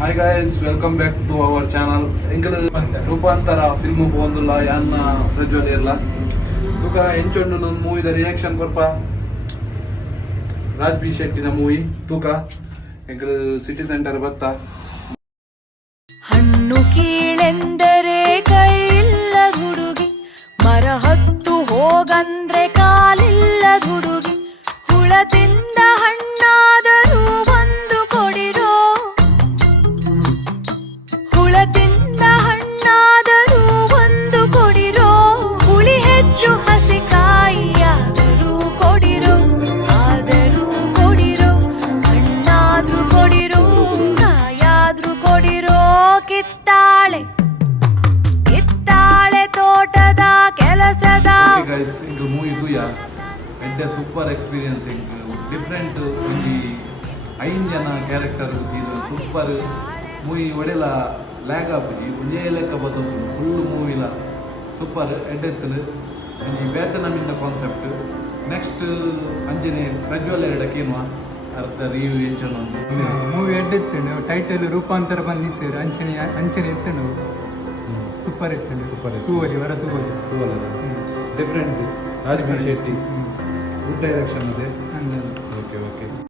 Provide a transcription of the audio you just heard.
Hi guys, welcome back to our channel. ಎಂಕಲು Roopantara film ಪೋಂದುಲ್ಲ ಯಾನ್ನ ಪ್ರಜ್ವಲ್ ಇರ್ಲ ತುಕ ಎಂಚೊಂಡು ನನ್ನ ಮೂವಿದ ರಿಯಾಕ್ಷನ್ ಕೊರ್ಪ ರಾಜ್ ಬಿ ಶೆಟ್ಟಿನ ಮೂವಿ ತೂಕ ಎಂಕಲು ಸಿಟಿ ಸೆಂಟರ್ ಬತ್ತ ಹಣ್ಣು ಕೀಳೆಂದರೆ ಕೈಯಿಲ್ಲದ ಹುಡುಗಿ, ಮರ ಹತ್ತು ಹೋಗಂದ್ರೆ ಕಾಲಿಲ್ಲದ ಹುಡುಗಿ, ಹುಳ ತಿಂದ ಹಣ್ಣಾದರೂ ಒಂದು ಕೊಡಿರೋ, ಹುಳ ತಿಂದ ಹಣ್ಣಾದರೂ ಒಂದು ಕೊಡಿರೋ, ಹುಳಿ ಹೆಚ್ಚು ಹಸಿಕಾಯಿಯಾದರೂ ಕೊಡಿರೋ, ಆದರೂ ಕೊಡಿರೋ, ಹಣ್ಣಾದ್ರೂ ಕೊಡಿರೋ, ಕಾಯಾದ್ರೂ ಕೊಡಿರೋ. ಕಿತ್ತಾಳೆ ಕಿತ್ತಾಳೆ ತೋಟದ ಕೆಲಸದ ಮೂವಿ ತೂಯ ಎಡ್ಡೆ ಸೂಪರ್ ಎಕ್ಸ್ಪೀರಿಯನ್ಸ್. ಡಿಫ್ರೆಂಟ್ ಒಂದು 5 ಜನ ಕ್ಯಾರೆಕ್ಟರ್ ಇದು ಸೂಪರ್ ಮೂವಿ ಒಡೆಲ ಲ್ಯಾಗ್ ಆಪುಜಿ ಒಂದೇ ಲೆಕ್ಕ ಬರ್ತದೆ ಫುಲ್ ಮೂವಿಲ ಸೂಪರ್ ಎಡ್ಡೆತ್ತಲು ಒಂಜಿ ಬೇತನಮಿಂದ ಕಾನ್ಸೆಪ್ಟ್. ನೆಕ್ಸ್ಟ್ ಅಂಜನೆ ಪ್ರಜ್ವಲ್ ಎರಡಕ್ಕೇನು ಅರ್ಥ ರಿವ್ಯೂ ಹೆಚ್ಚು ಮೂವಿ ಎಡ್ಡೆತ್ತೇನು ಟೈಟಲ್ ರೂಪಾಂತರ ಬಂದಿತ್ತು ಅಂಚನೆ ಎತ್ತನು ಸೂಪರ್ ಎತ್ತನು ಸೂಪರ್ ತೂವಲಿ different Raj B Shetty good direction ಇದೆ.